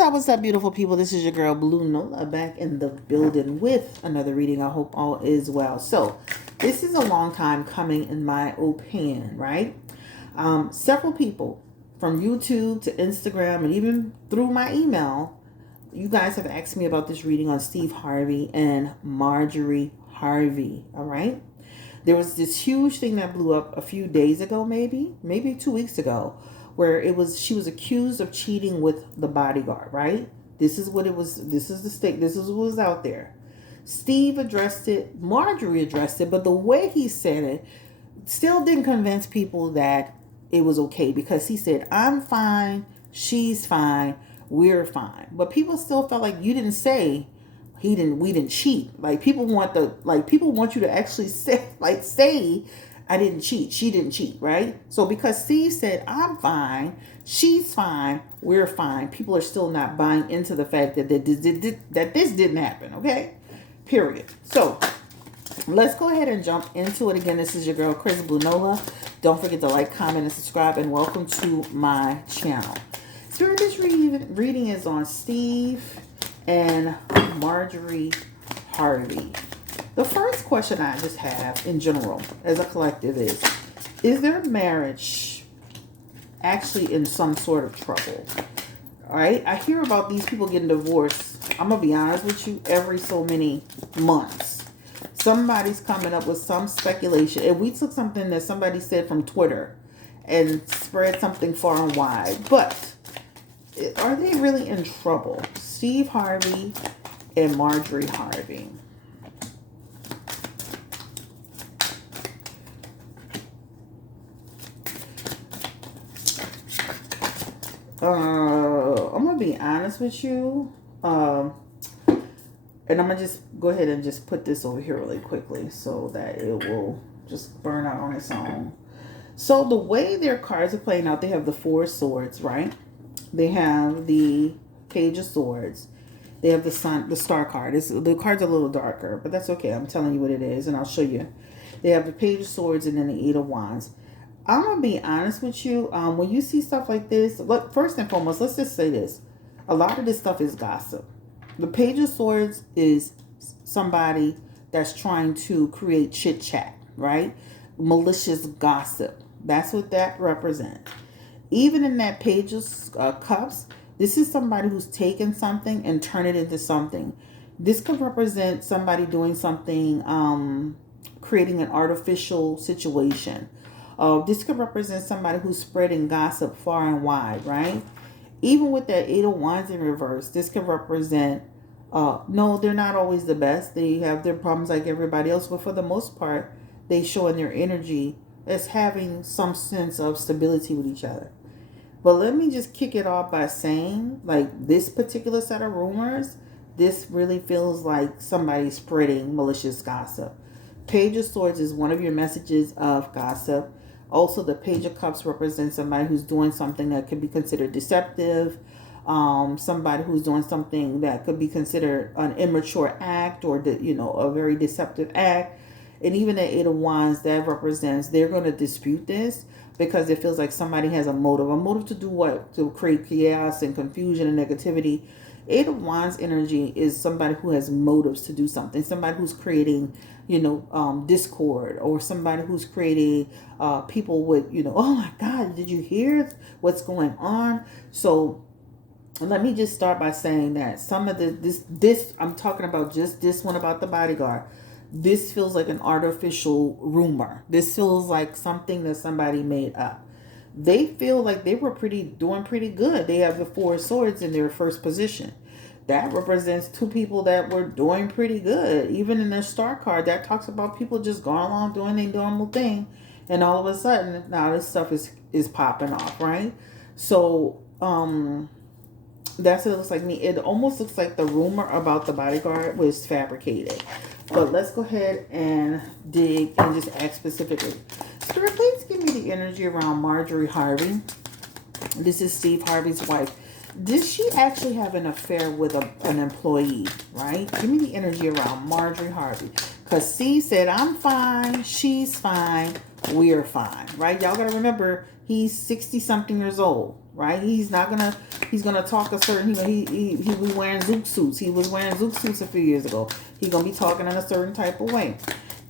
What's up, beautiful people? This is your girl, Blue Nola, back in the building with another reading. I hope all is well. So, this is a long time coming, in my opinion, right? Several people from YouTube to Instagram and even through my email, you guys have asked me about this reading on Steve Harvey and Majorie Harvey, all right? There was this huge thing that blew up a few days ago, maybe 2 weeks ago, where she was accused of cheating with the bodyguard, right? This is what it was. This is the stake. This is what was out there. Steve addressed it. Marjorie addressed it, but the way he said it still didn't convince people that it was okay, because he said, "I'm fine, she's fine, we're fine." But people still felt like you didn't say we didn't cheat. Like people want you to actually say I didn't cheat, she didn't cheat, right? So because Steve said I'm fine, she's fine, we're fine, people are still not buying into the fact that this didn't happen, okay? Period. So let's go ahead and jump into it. Again, this is your girl, Crazy Blue Nola. Don't forget to like, comment, and subscribe, and welcome to my channel. Spirit, this reading is on Steve and Majorie Harvey. The first question I just have in general as a collective is their marriage actually in some sort of trouble? All right, I hear about these people getting divorced, I'm gonna be honest with you, every so many months. Somebody's coming up with some speculation. If we took something that somebody said from Twitter and spread something far and wide, but are they really in trouble? Steve Harvey and Majorie Harvey. I'm gonna be honest with you, and I'm gonna just go ahead and just put this over here really quickly so that it will just burn out on its own. So the way their cards are playing out, they have the Four of Swords, right? They have the Page of Swords. They have the Star card. The card's a little darker, but that's okay. I'm telling you what it is, and I'll show you. They have the Page of Swords and then the Eight of Wands. I'm going to be honest with you. When you see stuff like this, look, first and foremost, let's just say this. A lot of this stuff is gossip. The Page of Swords is somebody that's trying to create chit-chat, right? Malicious gossip. That's what that represents. Even in that Page of Cups, this is somebody who's taken something and turned it into something. This could represent somebody doing something, creating an artificial situation. This could represent somebody who's spreading gossip far and wide, right? Even with that Eight of Wands in reverse, this could represent, no, they're not always the best. They have their problems like everybody else, but for the most part, they show in their energy as having some sense of stability with each other. But let me just kick it off by saying, like, this particular set of rumors, this really feels like somebody spreading malicious gossip. Page of Swords is one of your messages of gossip. Also, the Page of Cups represents somebody who's doing something that could be considered deceptive. Somebody who's doing something that could be considered an immature act or, a very deceptive act. And even the Eight of Wands, that represents they're going to dispute this because it feels like somebody has a motive. A motive to do what? To create chaos and confusion and negativity. Eight of Wands energy is somebody who has motives to do something. Somebody who's creating, discord, or somebody who's creating people with, oh my God, did you hear what's going on? So let me just start by saying that some of this I'm talking about just this one about the bodyguard. This feels like an artificial rumor. This feels like something that somebody made up. They feel like they were doing pretty good. They have the Four of Swords in their first position. That represents two people that were doing pretty good. Even in their Star card, that talks about people just going along doing their normal thing. And all of a sudden, now this stuff is popping off, right? So, that's what it looks like me. It almost looks like the rumor about the bodyguard was fabricated. But let's go ahead and dig and just ask specifically. Spirit, please give me the energy around Majorie Harvey. This is Steve Harvey's wife. Did she actually have an affair with an employee, right? Give me the energy around Majorie Harvey. Because Steve said, I'm fine, she's fine, we're fine, right? Y'all got to remember, he's 60-something years old. right? He's gonna talk a certain, he was wearing zoot suits. He was wearing zoot suits a few years ago. He's gonna be talking in a certain type of way.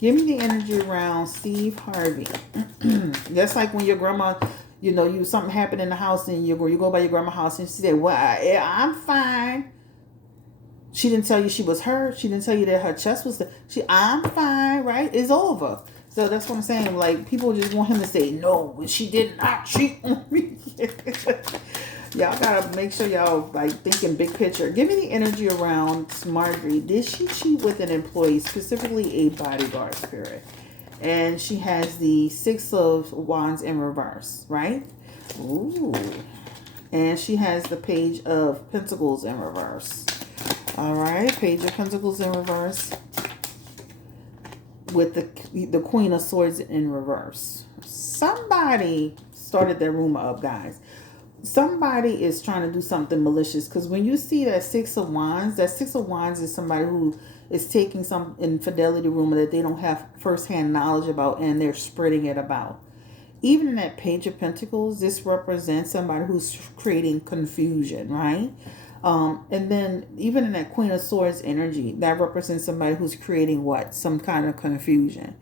Give me the energy around Steve Harvey. That's like when your grandma, you something happened in the house and you go by your grandma's house and she said, "Well, I'm fine." She didn't tell you she was hurt. She didn't tell you that her chest was. I'm fine, right? It's over. So that's what I'm saying. Like, people just want him to say, "No, she did not cheat on me." Y'all gotta make sure y'all like thinking big picture. Give me the energy around Marjorie. Did she cheat with an employee, specifically a bodyguard spirit? And she has the Six of Wands in reverse, right? Ooh. And she has the Page of Pentacles in reverse. All right, Page of Pentacles in reverse with the Queen of Swords in reverse. Somebody started that rumor up, guys. Somebody is trying to do something malicious, because when you see that Six of Wands is somebody who is taking some infidelity rumor that they don't have firsthand knowledge about and they're spreading it about. Even in that Page of Pentacles, this represents somebody who's creating confusion, right? And then even in that Queen of Swords energy, that represents somebody who's creating what? Some kind of confusion.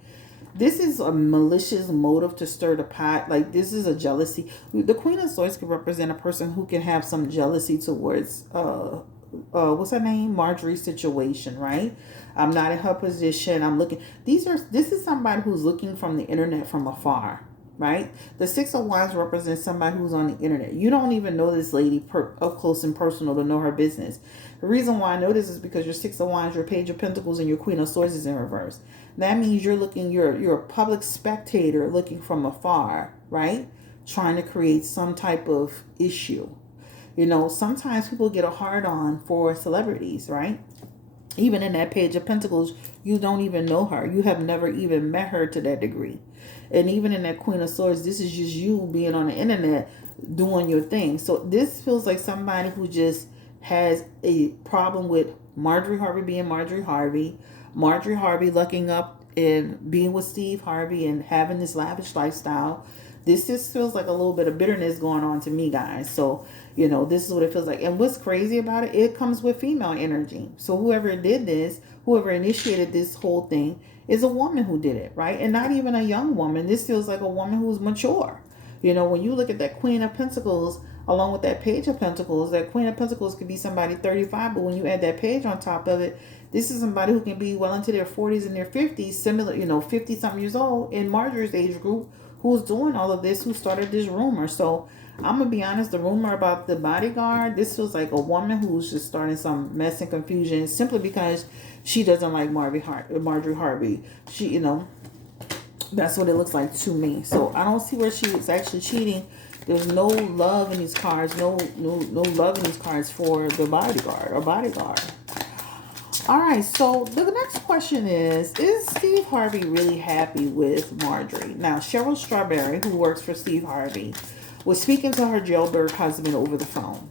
This is a malicious motive to stir the pot. Like, this is a jealousy. The Queen of Swords could represent a person who can have some jealousy towards, what's her name? Marjorie's situation, right? I'm not in her position. I'm looking. This is somebody who's looking from the internet from afar, right? The Six of Wands represents somebody who's on the internet. You don't even know this lady up close and personal to know her business. The reason why I know this is because your Six of Wands, your Page of Pentacles, and your Queen of Swords is in reverse. That means you're a public spectator looking from afar, right? Trying to create some type of issue. Sometimes people get a hard on for celebrities, right? Even in that Page of Pentacles, you don't even know her. You have never even met her to that degree. And even in that Queen of Swords, this is just you being on the internet doing your thing. So this feels like somebody who just has a problem with Majorie Harvey being Majorie Harvey. Majorie Harvey lucking up and being with Steve Harvey and having this lavish lifestyle. This just feels like a little bit of bitterness going on to me, guys. So, this is what it feels like. And what's crazy about it, it comes with female energy. So whoever did this, whoever initiated this whole thing, is a woman who did it, right? And not even a young woman. This feels like a woman who's mature. When you look at that Queen of Pentacles along with that Page of Pentacles, that Queen of Pentacles could be somebody 35, but when you add that page on top of it, this is somebody who can be well into their 40s and their 50s, similar, 50 something years old in Marjorie's age group, who's doing all of this, who started this rumor. So I'm gonna be honest, the rumor about the bodyguard, this feels like a woman who's just starting some mess and confusion simply because she doesn't like Majorie Harvey. She, that's what it looks like to me. So I don't see where she was actually cheating. There's no love in these cards, no love in these cards for the bodyguard or bodyguard. All right, so the next question is Steve Harvey really happy with Marjorie? Now, Cheryl Strawberry, who works for Steve Harvey, was speaking to her jailbird husband over the phone.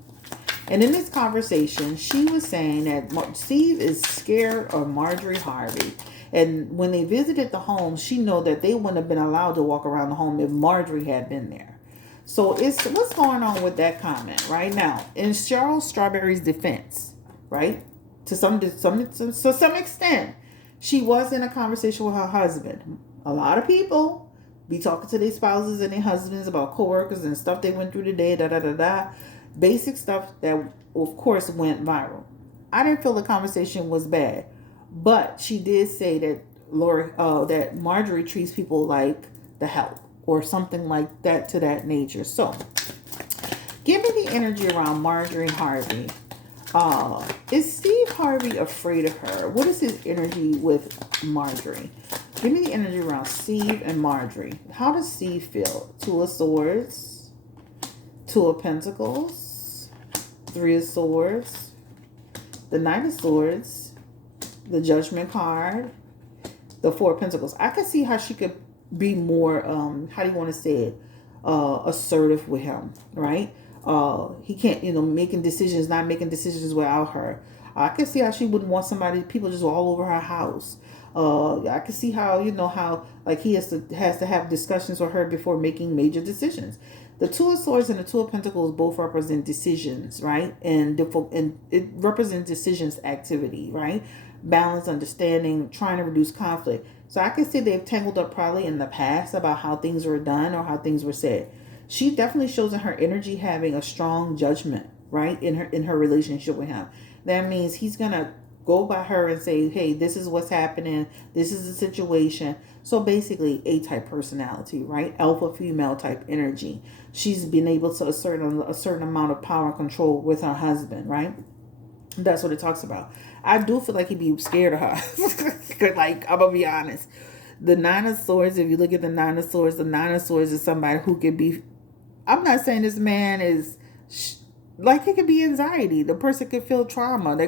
And in this conversation, she was saying that Steve is scared of Majorie Harvey. And when they visited the home, she knew that they wouldn't have been allowed to walk around the home if Marjorie had been there. So what's going on with that comment right now? In Cheryl Strawberry's defense, right? To some extent, she was in a conversation with her husband. A lot of people be talking to their spouses and their husbands about coworkers and stuff they went through today, basic stuff that, of course, went viral. I didn't feel the conversation was bad, but she did say that that Marjorie treats people like the help or something like that, to that nature. So, give me the energy around Majorie Harvey. Is Steve Harvey afraid of her? What is his energy with Marjorie? Give me the energy around Steve and Marjorie. How does Steve feel? Two of Swords, Two of Pentacles, Three of Swords, the Knight of Swords, the Judgment card, the Four of Pentacles. I can see how she could be more, how do you want to say it, assertive with him, right? He can't, not making decisions without her. I can see how she wouldn't want people just all over her house. I can see how, how like he has to have discussions with her before making major decisions. The Two of Swords and the Two of Pentacles both represent decisions, right? And it represents decisions activity, right? Balance, understanding, trying to reduce conflict. So I can see they've tangled up probably in the past about how things were done or how things were said. She definitely shows in her energy having a strong judgment, right? In her relationship with him. That means he's gonna go by her and say, hey, this is what's happening, this is the situation. So basically A type personality, right? Alpha female type energy. She's been able to assert a certain amount of power and control with her husband, right? That's what it talks about. I do feel like he'd be scared of her. Like, I'm gonna be honest. The Nine of Swords, if you look at the Nine of Swords, the Nine of Swords is somebody who could be, I'm not saying this man is, like, it could be anxiety. The person could feel trauma. The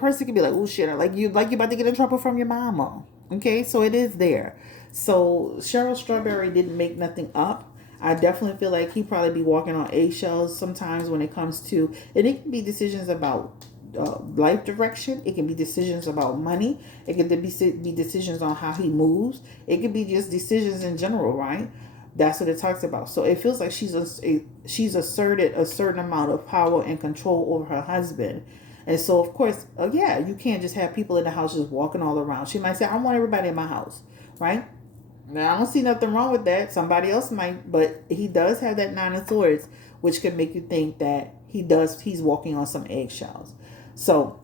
person could be like, oh shit, like you about to get in trouble from your mama. Okay, so it is there. So Cheryl Strawberry didn't make nothing up. I definitely feel like he probably be walking on eggshells sometimes when it comes to, and it can be decisions about life direction. It can be decisions about money. It can be decisions on how he moves. It could be just decisions in general, right? That's what it talks about. So it feels like she's asserted a certain amount of power and control over her husband. And so, of course, yeah, you can't just have people in the house just walking all around. She might say, I want everybody in my house, right? Now, I don't see nothing wrong with that. Somebody else might, but he does have that Nine of Swords, which can make you think that he's walking on some eggshells. So,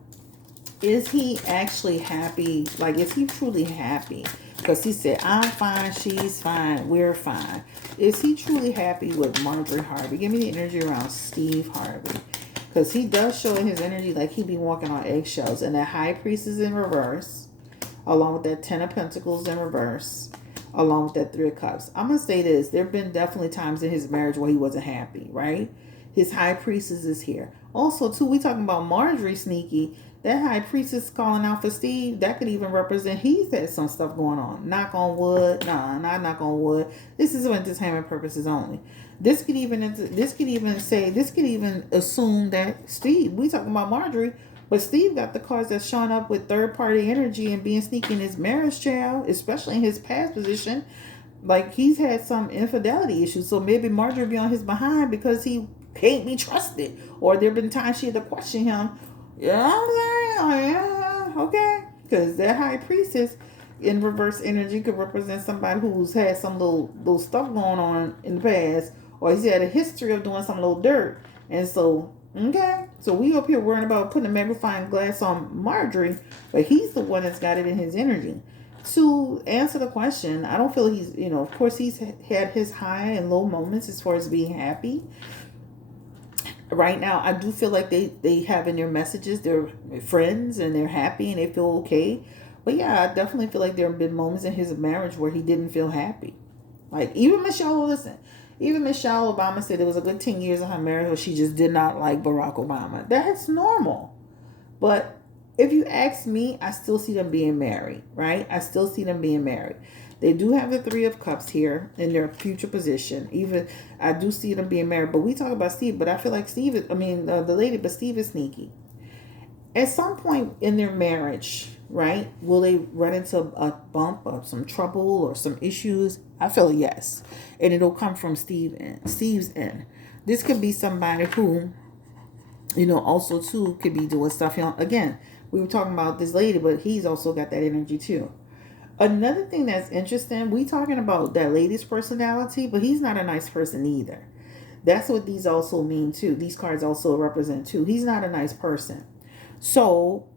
is he actually happy? Like, is he truly happy? Because he said, I'm fine, she's fine, we're fine. Is he truly happy with Majorie Harvey? Give me the energy around Steve Harvey. Because he does show in his energy like he be walking on eggshells. And that High Priest is in reverse. Along with that Ten of Pentacles in reverse. Along with that Three of Cups. I'm going to say this. There have been definitely times in his marriage where he wasn't happy, right? His High Priestess is here. Also, too, we talking about Marjorie sneaky. That High Priestess calling out for Steve, that could even represent he's had some stuff going on. Knock on wood. Nah, not knock on wood. This is for entertainment purposes only. This could even assume that Steve, we talking about Marjorie, but Steve got the cards that's showing up with third party energy and being sneaky in his marriage child, especially in his past position. Like, he's had some infidelity issues. So maybe Marjorie be on his behind because he can't be trusted. Or there have been times she had to question him. Yeah, I'm saying, oh, yeah, okay. Because that High Priestess in reverse energy could represent somebody who's had some little stuff going on in the past, or he's had a history of doing some little dirt. And so, okay, so we up here worrying about putting a magnifying glass on Marjorie, but he's the one that's got it in his energy. To answer the question, I don't feel he's, of course he's had his high and low moments as far as being happy. Right now, I do feel like they have in their messages, they're friends and they're happy and they feel okay. But yeah, I definitely feel like there have been moments in his marriage where he didn't feel happy. Like, even Michelle Obama said it was a good 10 years of her marriage where she just did not like Barack Obama. That's normal. But if you ask me, I still see them being married, right? I still see them being married. They do have the Three of Cups here in their future position. Even I do see them being married. But we talk about Steve, but I feel like Steve is sneaky. At some point in their marriage, right, will they run into a bump or some trouble or some issues? I feel yes. And it'll come from Steve's end. This could be somebody who, also too could be doing stuff. Again, we were talking about this lady, but he's also got that energy too. Another thing that's interesting, we talking about that lady's personality, but he's not a nice person either. That's what these also mean too. These cards also represent too. He's not a nice person. So,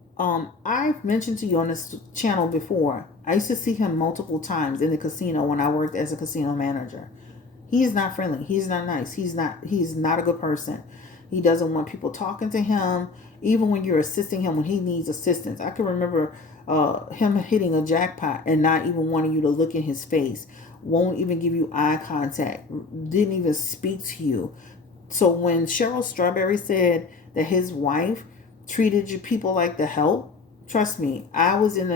I've mentioned to you on this channel before, I used to see him multiple times in the casino when I worked as a casino manager. He is not friendly. He's not nice. He's not a good person. He doesn't want people talking to him, even when you're assisting him when he needs assistance. I can remember him hitting a jackpot and not even wanting you to look in his face. Won't even give you eye contact. Didn't even speak to you. So when Cheryl Strawberry said that his wife treated you people like the help, trust me, I was in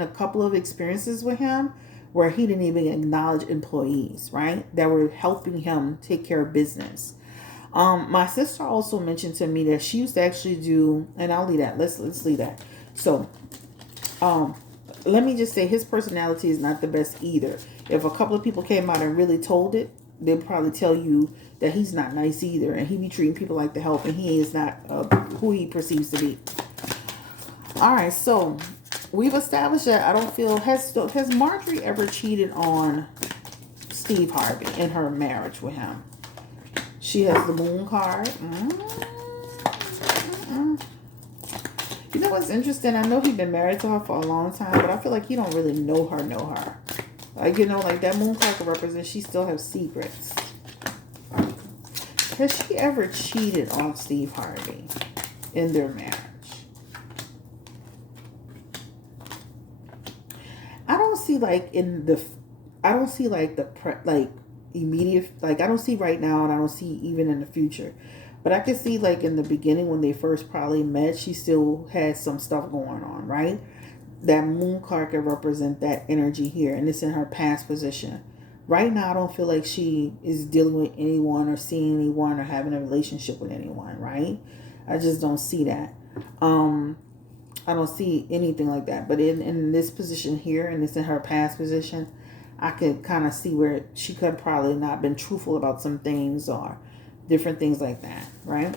a couple of experiences with him where he didn't even acknowledge employees, right, that were helping him take care of business. My sister also mentioned to me that she used to actually do, and I'll leave that. Let's leave that. So, let me just say his personality is not the best either. If a couple of people came out and really told it, they'll probably tell you that he's not nice either, and he be treating people like the help, and he is not who he perceives to be. All right, so we've established that I don't feel has Marjorie ever cheated on Steve Harvey in her marriage with him? She has the moon card. You know what's interesting? I know he's been married to her for a long time, but I feel like you don't really know her. Like, you know, like that moon card could represent she still has secrets. Has she ever cheated on Steve Harvey in their marriage? I don't see like immediate, like I don't see right now, and I don't see even in the future. But I can see like in the beginning when they first probably met, she still had some stuff going on, right? That moon card can represent that energy here, and it's in her past position. Right now, I don't feel like she is dealing with anyone or seeing anyone or having a relationship with anyone, right? I just don't see that. I don't see anything like that. But in this position here, and it's in her past position, I could kind of see where she could probably not been truthful about some things or different things like that, right?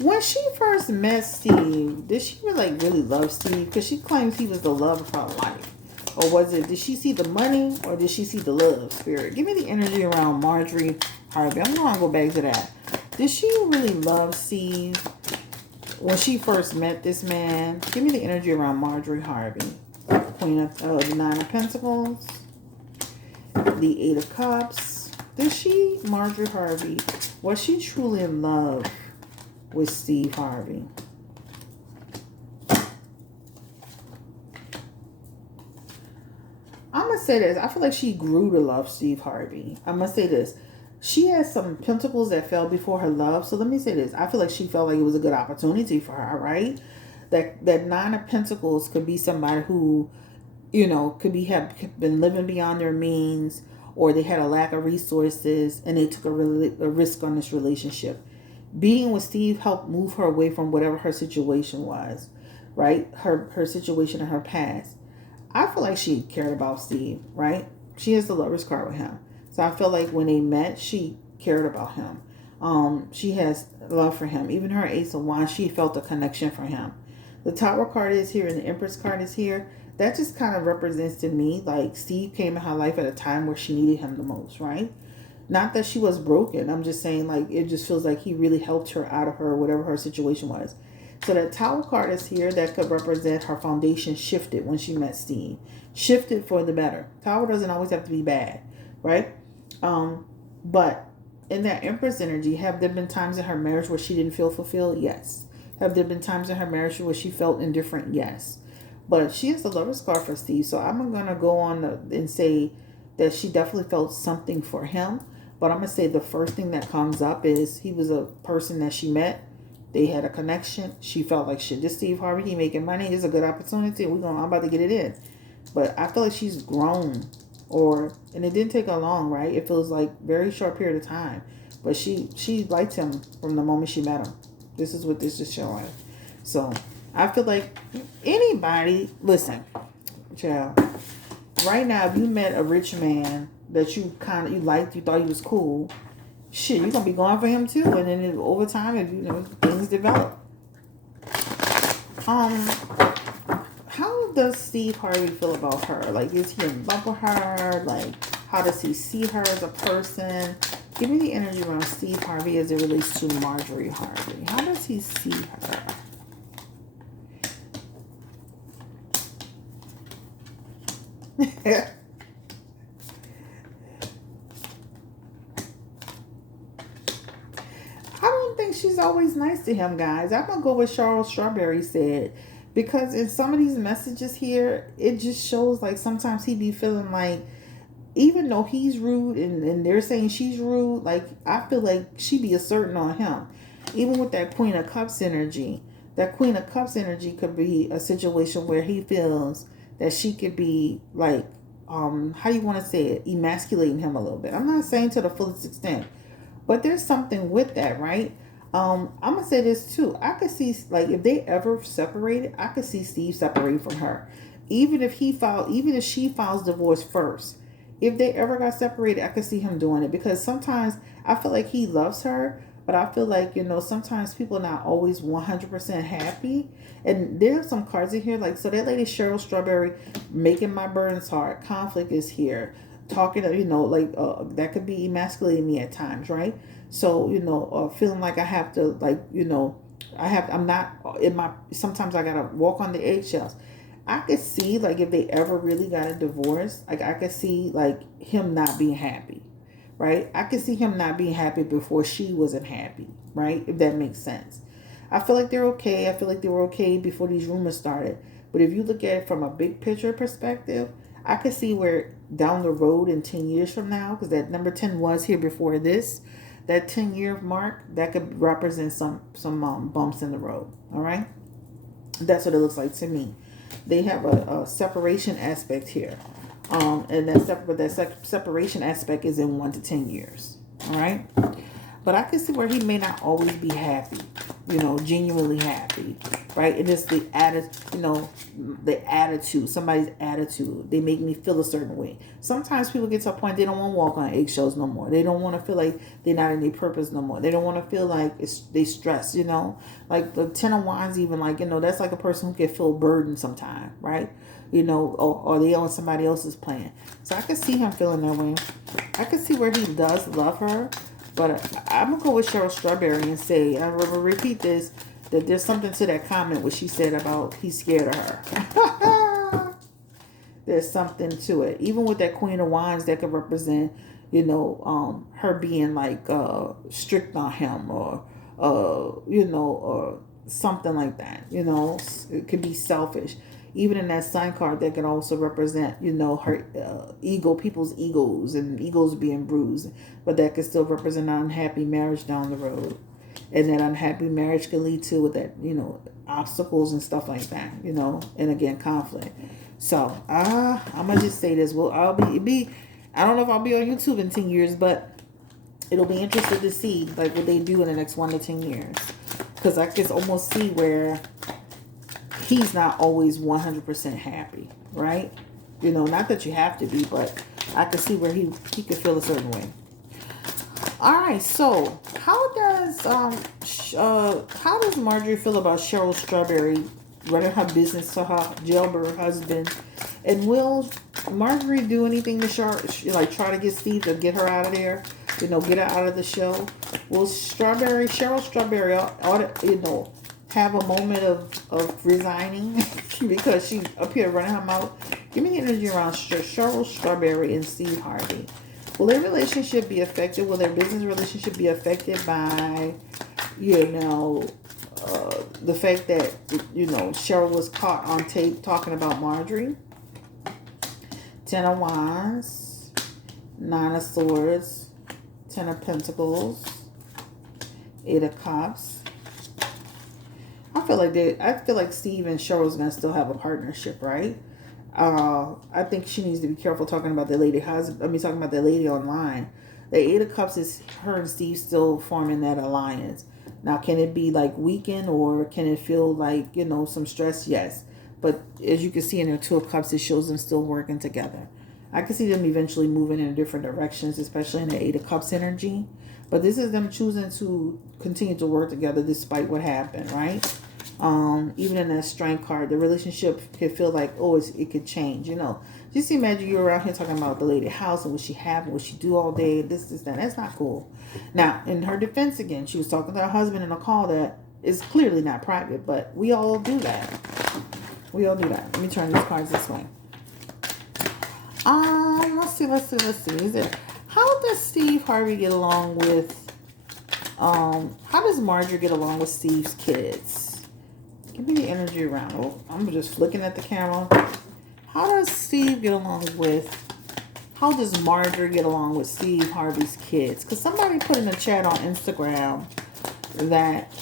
When she first met Steve, did she really love Steve? Because she claims he was the love of her life. Or did she see the money or did she see the love spirit? Give me the energy around Majorie Harvey. I'm going to go back to that. Did she really love Steve when she first met this man? Give me the energy around Majorie Harvey. Queen of the Nine of Pentacles. The Eight of Cups. Marjorie Harvey, was she truly in love with Steve Harvey? I'm going to say this. I feel like she grew to love Steve Harvey. I'm going to say this. She has some pentacles that fell before her love. So let me say this. I feel like she felt like it was a good opportunity for her, right? That Nine of Pentacles could be somebody who, you know, have been living beyond their means, or they had a lack of resources and they took a risk on this relationship. Being with Steve helped move her away from whatever her situation was, right? Her situation in her past. I feel like she cared about Steve, right? She has the Lover's card with him. So I feel like when they met, she cared about him. She has love for him. Even her Ace of Wands, she felt a connection for him. The Tower card is here and the Empress card is here. That just kind of represents to me like Steve came in her life at a time where she needed him the most, right? Not that she was broken. I'm just saying like it just feels like he really helped her out of her, whatever her situation was. So that Tower card is here. That could represent her foundation shifted when she met Steve. Shifted for the better. Tower doesn't always have to be bad, right? But in that Empress energy, have there been times in her marriage where she didn't feel fulfilled? Yes. Have there been times in her marriage where she felt indifferent? Yes. But she has the Lover's card for Steve. So I'm going to go on and say that she definitely felt something for him. But I'm going to say the first thing that comes up is he was a person that she met. They had a connection. She felt like, shit, this Steve Harvey, he making money. This is a good opportunity. I'm about to get it in. But I feel like she's grown. And it didn't take her long, right? It feels like very short period of time. But she liked him from the moment she met him. This is what this is showing. So I feel like anybody, listen, child, right now, if you met a rich man that you liked, you thought he was cool, shit, you're going to be going for him too. And then over time, if things develop. How does Steve Harvey feel about her? Like, is he in love with her? Like, how does he see her as a person? Give me the energy around Steve Harvey as it relates to Majorie Harvey. How does he see her? I don't think she's always nice to him, guys. I'm going to go with Charles Strawberry said. Because in some of these messages here, it just shows like sometimes he be feeling like, even though he's rude and they're saying she's rude, like I feel like she be asserting on him. Even with that Queen of Cups energy. That Queen of Cups energy could be a situation where he feels that she could be like, how do you want to say it? Emasculating him a little bit. I'm not saying to the fullest extent. But there's something with that, right? I'm gonna say this too. I could see like if they ever separated, I could see Steve separating from her. Even if she files divorce first, If they ever got separated, I could see him doing it, because sometimes I feel like he loves her, but I feel like, sometimes people are not always 100% happy. And there's some cards in here, like, so that lady Cheryl Strawberry, making my burdens hard. Conflict is here. Talking, like, that could be emasculating me at times, right? So, feeling like I have to, like, I'm not in my, sometimes I gotta walk on the eggshells. I could see, like, if they ever really got a divorce, like, I could see, like, him not being happy, right? I could see him not being happy before she wasn't happy, right? If that makes sense. I feel like they're okay. I feel like they were okay before these rumors started. But if you look at it from a big picture perspective, I could see where down the road in 10 years from now, because that number 10 was here before this, that 10-year mark, that could represent some bumps in the road, all right? That's what it looks like to me. They have a separation aspect here, and that separation aspect is in 1 to 10 years. All right, but I can see where he may not always be happy, genuinely happy, right? And it's the the attitude, somebody's attitude. They make me feel a certain way. Sometimes people get to a point they don't want to walk on eggshells no more. They don't want to feel like they're not in their purpose no more. They don't want to feel like they stress, like the 10 of Wands, even, like, that's like a person who can feel burdened sometimes, right? Or they on somebody else's plan. So I can see him feeling that way. I can see where he does love her. But I'm going to go with Cheryl Strawberry and say, I will repeat this, that there's something to that comment what she said about he's scared of her. There's something to it. Even with that Queen of Wands, that could represent, her being like strict on him, or, or something like that. It could be selfish. Even in that Sun card, that can also represent, her ego, people's egos, and egos being bruised. But that can still represent an unhappy marriage down the road. And that unhappy marriage can lead to, with that, obstacles and stuff like that, and again, conflict. So, I'm going to just say this. Well, I don't know if I'll be on YouTube in 10 years, but it'll be interesting to see, like, what they do in the next 1 to 10 years. Because I can almost see where he's not always 100% happy, right? Not that you have to be, but I can see where he could feel a certain way. All right, so how does Marjorie feel about Cheryl Strawberry running her business to her jailbird husband? And will Marjorie do anything to like try to get Steve to get her out of there? Get her out of the show? Will Cheryl Strawberry have a moment of resigning because she up here running her mouth? Give me the energy around Cheryl Strawberry and Steve Harvey. Will their relationship be affected? Will their business relationship be affected by, the fact that, Cheryl was caught on tape talking about Marjorie? 10 of Wands, 9 of Swords, 10 of Pentacles, 8 of Cups. I feel like Steve and Cheryl's gonna still have a partnership, right? I think she needs to be careful talking about the lady talking about the lady online. The 8 of Cups is her and Steve still forming that alliance. Now, can it be like weakened, or can it feel like, some stress? Yes. But as you can see in the 2 of Cups, it shows them still working together. I can see them eventually moving in different directions, especially in the 8 of Cups energy. But this is them choosing to continue to work together despite what happened, right? Even in that Strength card, the relationship could feel like, it could change, Just imagine you're around here talking about the lady house and what she have and what she do all day, this, that. That's not cool. Now, in her defense again, she was talking to her husband in a call that is clearly not private, but we all do that. Let me turn these cards this way. Let's see. How does Steve Harvey get along with, how does Marjorie get along with Steve's kids? Give me the energy around. I'm just flicking at the camera. How does Marjorie get along with Steve Harvey's kids? Because somebody put in the chat on Instagram that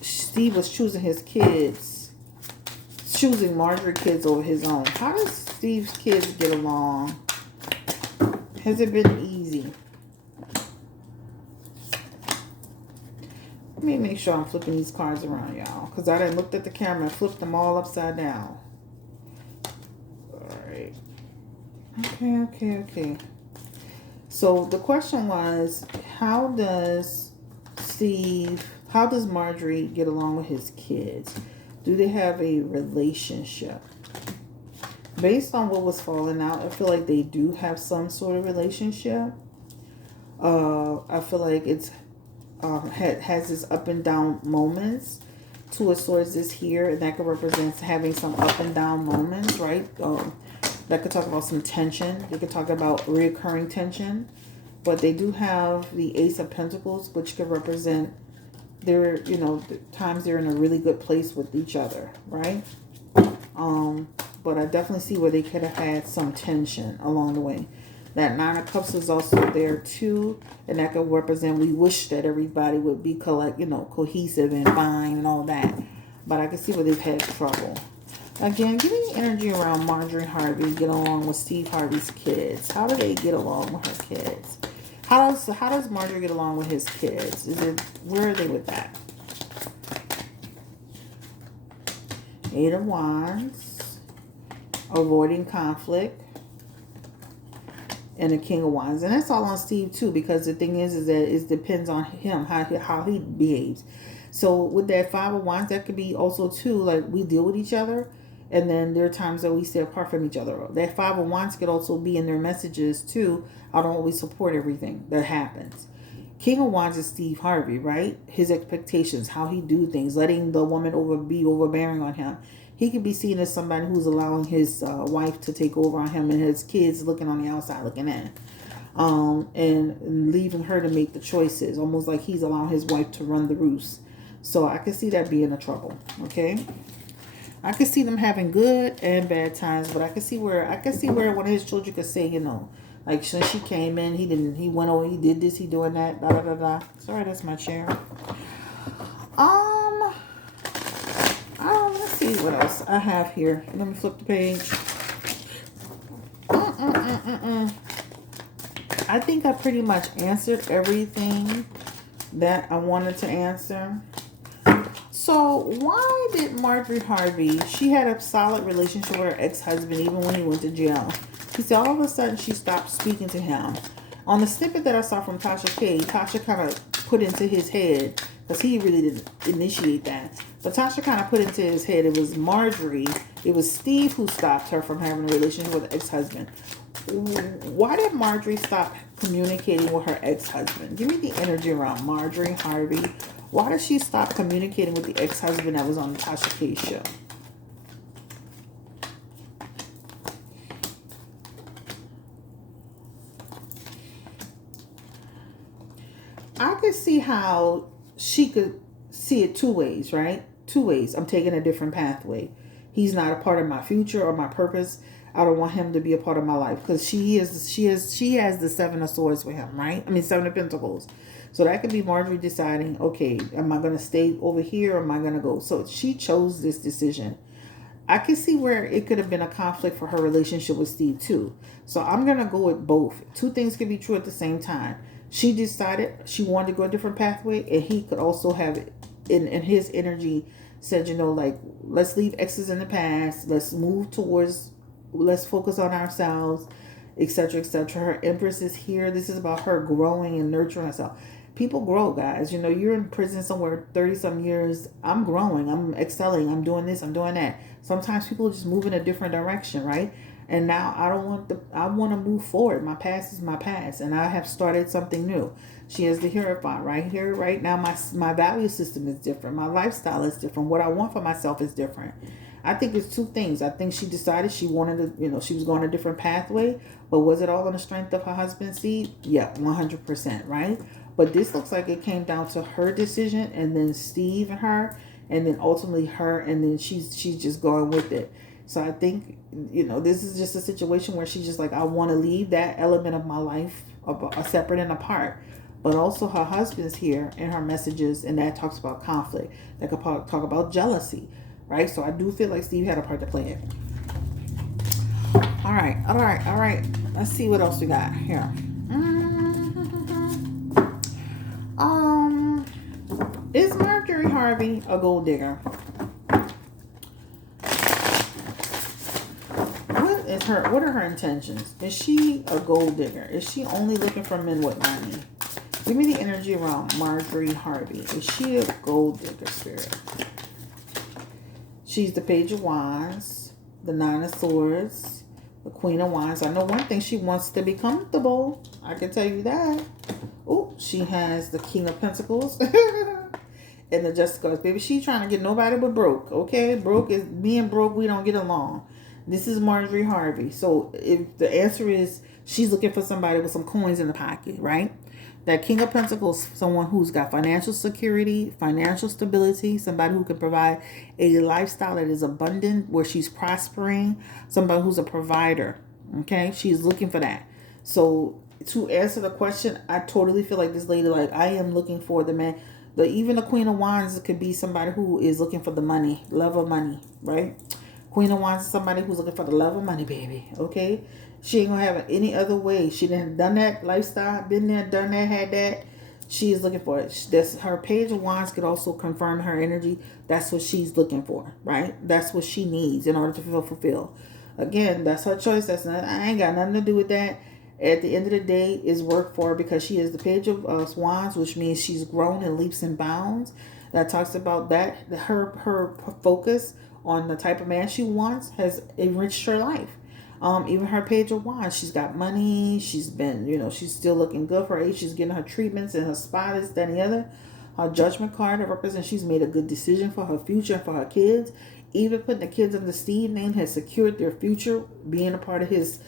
Steve was choosing Marjorie kids over his own. How does Steve's kids get along? Has it been easy? Let me make sure I'm flipping these cards around, y'all, because I done looked at the camera and flipped them all upside down. All right. Okay. So the question was, how does how does Marjorie get along with his kids? Do they have a relationship? Based on what was falling out, I feel like they do have some sort of relationship. I feel like it's has this up and down moments. Two of Swords is here, and that could represent having some up and down moments, right? That could talk about some tension. They could talk about reoccurring tension. But they do have the Ace of Pentacles, which could represent their, the times they're in a really good place with each other, right? But I definitely see where they could have had some tension along the way. That Nine of Cups is also there too, and that could represent we wish that everybody would be cohesive and fine and all that. But I can see where they've had trouble. Again, give me the energy around Majorie Harvey, get along with Steve Harvey's kids. How do they get along with her kids? How does Marjorie get along with his kids? Where are they with that? Eight of Wands, avoiding conflict, and the King of Wands. And that's all on Steve too, because the thing is that it depends on him, how he behaves. So with that Five of Wands, that could be also too, like we deal with each other, and then there are times that we stay apart from each other. That Five of Wands could also be in their messages too. I don't always support everything that happens. King of Wands is Steve Harvey, right? His expectations, how he do things, letting the woman be overbearing on him. He could be seen as somebody who's allowing his wife to take over on him, and his kids looking on the outside looking in. And leaving her to make the choices, almost like he's allowing his wife to run the roost. So I can see that being a trouble, okay? I can see them having good and bad times, but I can see where one of his children could say, like since she came in, he went over, he did this, he doing that, da da da da. Sorry, that's my chair. Let's see what else I have here. Let me flip the page. I think I pretty much answered everything that I wanted to answer. So why did Majorie Harvey, she had a solid relationship with her ex-husband even when he went to jail. He said all of a sudden she stopped speaking to him. On the snippet that I saw from Tasha K, Tasha kind of put into his head, because he really didn't initiate that, but Tasha kind of put into his head it was Marjorie, it was Steve who stopped her from having a relationship with her ex-husband. Why did Marjorie stop communicating with her ex-husband? Give me the energy around Majorie Harvey. Why did she stop communicating with the ex-husband that was on the Tasha K show? I could see how she could see it two ways, right? Two ways. I'm taking a different pathway. He's not a part of my future or my purpose. I don't want him to be a part of my life, because she has the Seven of Swords with him, right? I mean, Seven of Pentacles. So that could be Marjorie deciding, okay, am I going to stay over here or am I going to go? So she chose this decision. I can see where it could have been a conflict for her relationship with Steve too. So I'm going to go with both. Two things can be true at the same time. She decided she wanted to go a different pathway, and he could also have it in his energy said, like, let's leave exes in the past. Let's move towards, let's focus on ourselves, etc., etc. Her Empress is here. This is about her growing and nurturing herself. People grow, guys. You're in prison somewhere 30-some years. I'm growing. I'm excelling. I'm doing this. I'm doing that. Sometimes people just move in a different direction, right? And now I want to move forward. My past is my past, and I have started something new. She has the Hierophant right here, right now. My value system is different. My lifestyle is different. What I want for myself is different. I think it's two things. I think she decided she wanted to, she was going a different pathway, but was it all on the strength of her husband's seed? Yeah, 100%, right? But this looks like it came down to her decision, and then Steve and her, and then ultimately her, and then she's just going with it. So I think, this is just a situation where she's just like, I want to leave that element of my life separate and apart. But also her husband's here in her messages, and that talks about conflict. That could talk about jealousy, right? So I do feel like Steve had a part to play in. All right. Let's see what else we got here. Is Majorie Harvey a gold digger? What is what are her intentions? Is she a gold digger? Is she only looking for men with money? Give me the energy around Majorie Harvey. Is she a gold digger, Spirit? She's the Page of Wands, the Nine of Swords, the Queen of Wands. I know one thing, she wants to be comfortable. I can tell you that. Oh, she has the King of Pentacles and the Justice cards. Baby, she trying to get nobody but broke, okay? Broke is being broke, we don't get along. This is Majorie Harvey. So if the answer is she's looking for somebody with some coins in the pocket, right? That King of Pentacles, someone who's got financial security, financial stability, somebody who can provide a lifestyle that is abundant, where she's prospering, somebody who's a provider, okay? She's looking for that. So to answer the question, I totally feel like this lady, like, I am looking for the man. Even the Queen of Wands could be somebody who is looking for the money, love of money, right? Queen of Wands is somebody who's looking for the love of money, baby, okay? She ain't gonna have it any other way. She done done that lifestyle, been there, done that, had that. She is looking for it. That's her Page of Wands could also confirm her energy. That's what she's looking for, right? That's what she needs in order to feel fulfilled. Again, that's her choice. I ain't got nothing to do with that. At the end of the day, is work for her, because she is the Page of Wands, which means she's grown in leaps and bounds. That talks about that. Her focus on the type of man she wants has enriched her life. Even her Page of Wands, she's got money. She's been, she's still looking good for her age. She's getting her treatments and her spa, this, that, and the other. Her Judgment card represents she's made a good decision for her future and for her kids. Even putting the kids under Steve's name has secured their future, being a part of his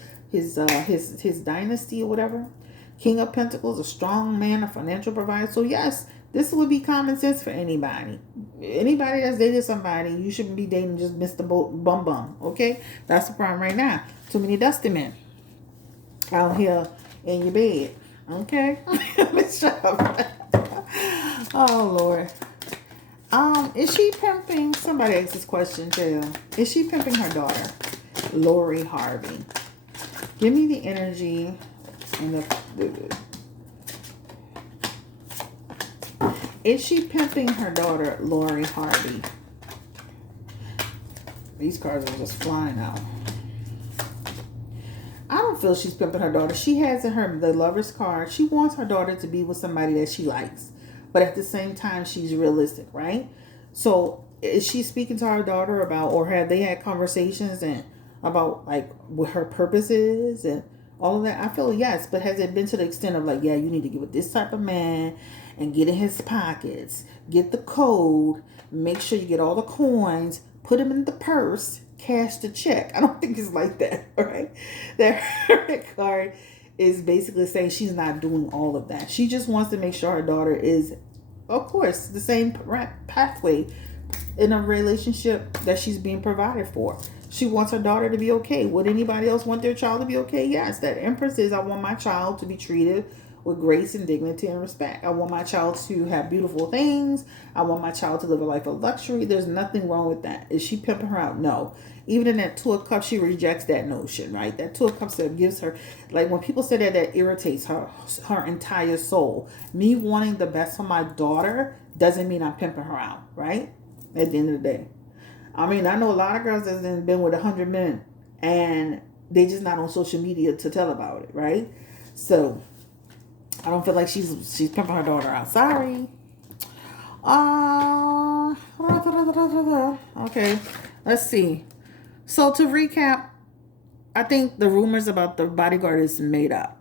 dynasty or whatever. King of Pentacles, a strong man, a financial provider. So yes, this would be common sense for anybody. Anybody that's dated somebody, you shouldn't be dating just Mr. Bum. Okay? That's the problem right now. Too many dusty men out here in your bed. Okay? Oh, Lord. Is she pimping? Somebody asked this question too. Is she pimping her daughter, Majorie Harvey? Give me the energy and the is she pimping her daughter, Majorie Harvey? These cards are just flying out. I don't feel she's pimping her daughter. She has in her the Lover's card. She wants her daughter to be with somebody that she likes, but at the same time, she's realistic, right? So is she speaking to her daughter about, or have they had conversations and about like what her purpose is and all of that? I feel yes, but has it been to the extent of like, yeah, you need to get with this type of man and get in his pockets, get the code, make sure you get all the coins, put them in the purse, cash the check? I don't think it's like that, right? That Hermit card is basically saying she's not doing all of that. She just wants to make sure her daughter is, of course, the same pathway in a relationship that she's being provided for. She wants her daughter to be okay. Would anybody else want their child to be okay? Yes. That Empress is, I want my child to be treated with grace and dignity and respect. I want my child to have beautiful things. I want my child to live a life of luxury. There's nothing wrong with that. Is she pimping her out? No. Even in that Two of Cups, she rejects that notion, right? That Two of Cups that gives her, like when people say that, that irritates her entire soul. Me wanting the best for my daughter doesn't mean I'm pimping her out, right? At the end of the day. I mean, I know a lot of girls that's been with 100 men and they just not on social media to tell about it, right? So I don't feel like she's pimping her daughter out. Sorry. Okay, let's see. So to recap, I think the rumors about the bodyguard is made up.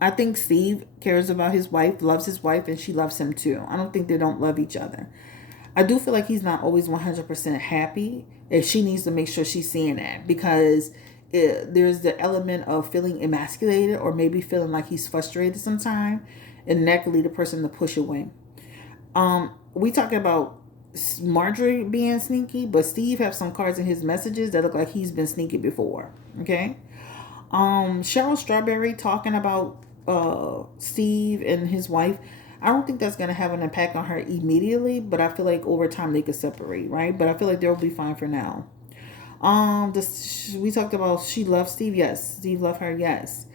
I think Steve cares about his wife, loves his wife, and she loves him too. I don't think they don't love each other. I do feel like he's not always 100% happy, and she needs to make sure she's seeing that, because there's the element of feeling emasculated or maybe feeling like he's frustrated sometimes, and that could lead a person to push away. We talking about Marjorie being sneaky, but Steve have some cards in his messages that look like he's been sneaky before. Okay. Cheryl Strawberry talking about Steve and his wife. I don't think that's going to have an impact on her immediately, but I feel like over time they could separate, right? But I feel like they'll be fine for now. We talked about she loves Steve. Yes. Steve loved her. Yes.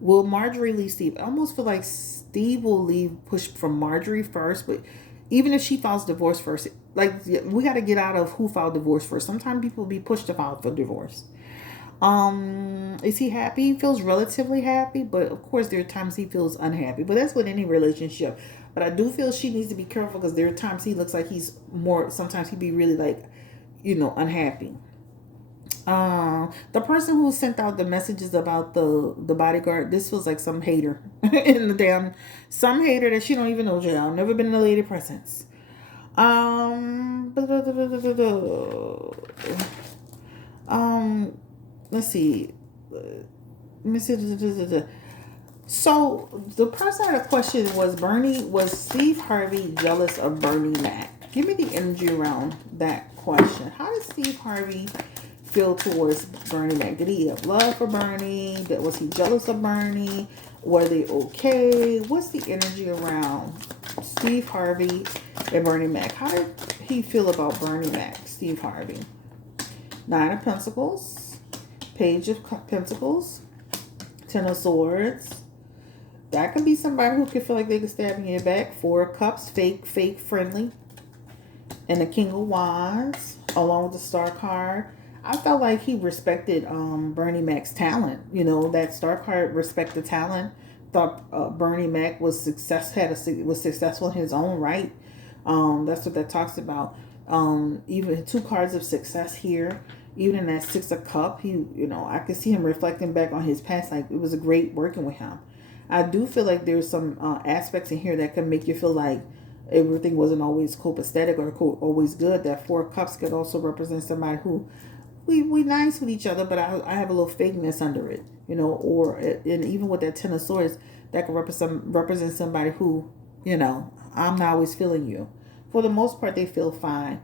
Will Marjorie leave Steve? I almost feel like Steve will push from Marjorie first, but even if she files divorce first, like we got to get out of who filed divorce first. Sometimes people be pushed to file for divorce. Is he happy? He feels relatively happy, but of course there are times he feels unhappy. But that's with any relationship. But I do feel she needs to be careful because there are times he looks like he's more. Sometimes he be really like, unhappy. The person who sent out the messages about the bodyguard, this feels like some hater in the damn some hater that she don't even know, jail. Never been in a lady presence. Um, let's see. Let me see. So the person had a question: was Steve Harvey jealous of Bernie Mac? Give me the energy around that question. How does Steve Harvey feel towards Bernie Mac? Did he have love for Bernie? Was he jealous of Bernie? Were they okay? What's the energy around Steve Harvey and Bernie Mac? How did he feel about Bernie Mac, Steve Harvey? Nine of Pentacles, Page of Pentacles, Ten of Swords. That could be somebody who could feel like they could stab you in your back. Four of Cups, fake, friendly. And the King of Wands, along with the Star card. I felt like he respected Bernie Mac's talent. That Star card respected talent. Thought Bernie Mac was successful in his own right. That's what that talks about. Even two cards of success here. Even in that Six of Cup, I could see him reflecting back on his past. Like, it was a great working with him. I do feel like there's some aspects in here that can make you feel like everything wasn't always copacetic or always good. That Four of Cups could also represent somebody who we nice with each other, but I have a little fakeness under it, and even with that Ten of Swords, that could represent somebody who, I'm not always feeling you. For the most part, they feel fine.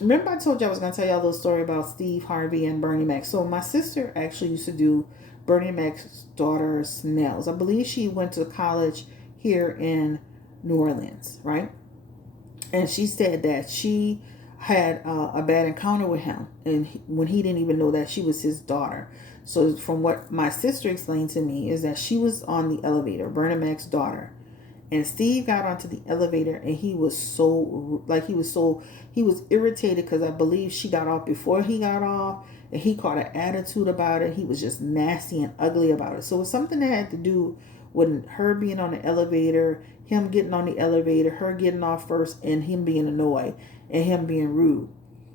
Remember I told you I was going to tell y'all a little story about Steve Harvey and Bernie Mac. So my sister actually used to do Bernie Mac's daughter's nails. I believe she went to college here in New Orleans, right? And she said that she had a bad encounter with him, and when he didn't even know that she was his daughter. So from what my sister explained to me is that she was on the elevator, Bernie Mac's daughter, and Steve got onto the elevator, and he was irritated because I believe she got off before he got off, and he caught an attitude about it. He was just nasty and ugly about it. So it was something that had to do with her being on the elevator, him getting on the elevator, her getting off first, and him being annoyed and him being rude.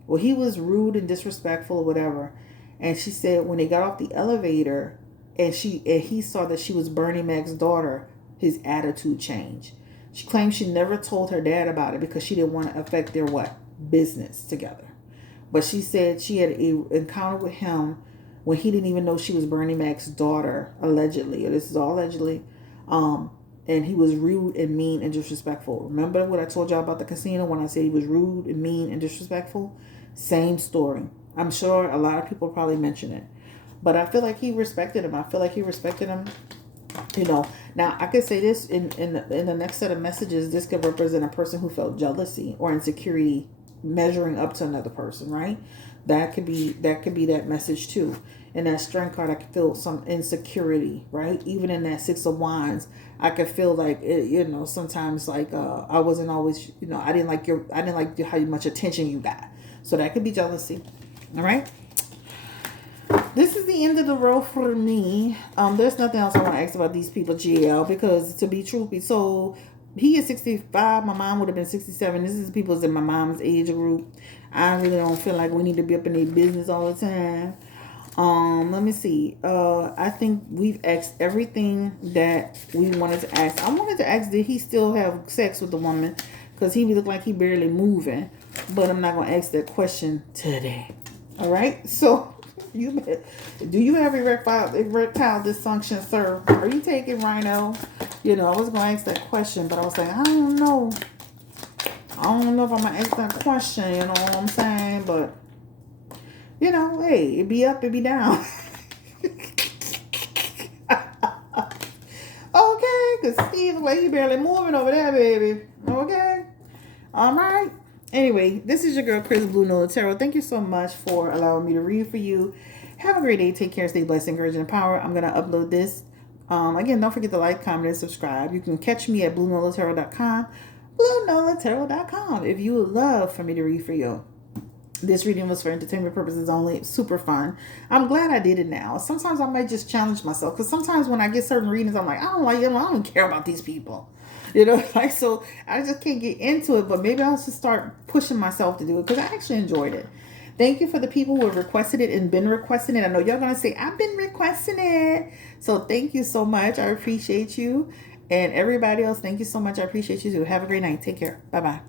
Well, he was rude and disrespectful or whatever. And she said when they got off the elevator and he saw that she was Bernie Mac's daughter, his attitude changed. She claimed she never told her dad about it because she didn't want to affect their business together. But she said she had an encounter with him when he didn't even know she was Bernie Mac's daughter, allegedly. This is all allegedly. And he was rude and mean and disrespectful. Remember what I told y'all about the casino when I said he was rude and mean and disrespectful? Same story. I'm sure a lot of people probably mention it. But I feel like he respected him. Now I could say this in the next set of messages. This could represent a person who felt jealousy or insecurity, measuring up to another person, right? That could be that message too. In that Strength card, I could feel some insecurity, right? Even in that Six of Wands, I could feel like it, sometimes like I wasn't always, I didn't like how much attention you got. So that could be jealousy. All right. This is the end of the road for me. There's nothing else I want to ask about these people, GL, because to be truthful, so he is 65. My mom would have been 67. This is people in my mom's age group. I really don't feel like we need to be up in their business all the time. Let me see. I think we've asked everything that we wanted to ask. I wanted to ask, did he still have sex with the woman? Because he looked like he barely moving. But I'm not going to ask that question today. All right? So, do you have erectile dysfunction, sir? Are you taking Rhino? I was going to ask that question, but I was like, I don't know. I don't know if I'm going to ask that question, you know what I'm saying? But, hey, it be up, it be down. Okay, because Steve, like, he barely moving over there, baby. Okay? All right. Anyway, this is your girl, Chris Blue Nola Tarot. Thank you so much for allowing me to read for you. Have a great day. Take care. Stay blessed, encouraged, and empowered. I'm going to upload this. Again, don't forget to like, comment, and subscribe. You can catch me at BlueNolaTarot.com. BlueNolaTarot.com if you would love for me to read for you. This reading was for entertainment purposes only. Super fun. I'm glad I did it now. Sometimes I might just challenge myself because sometimes when I get certain readings, I'm like, I don't like them. I don't care about these people. Like, so I just can't get into it. But maybe I'll just start pushing myself to do it because I actually enjoyed it. Thank you for the people who have requested it and been requesting it. I know y'all going to say, I've been requesting it. So thank you so much. I appreciate you. And everybody else, thank you so much. I appreciate you too. Have a great night. Take care. Bye bye.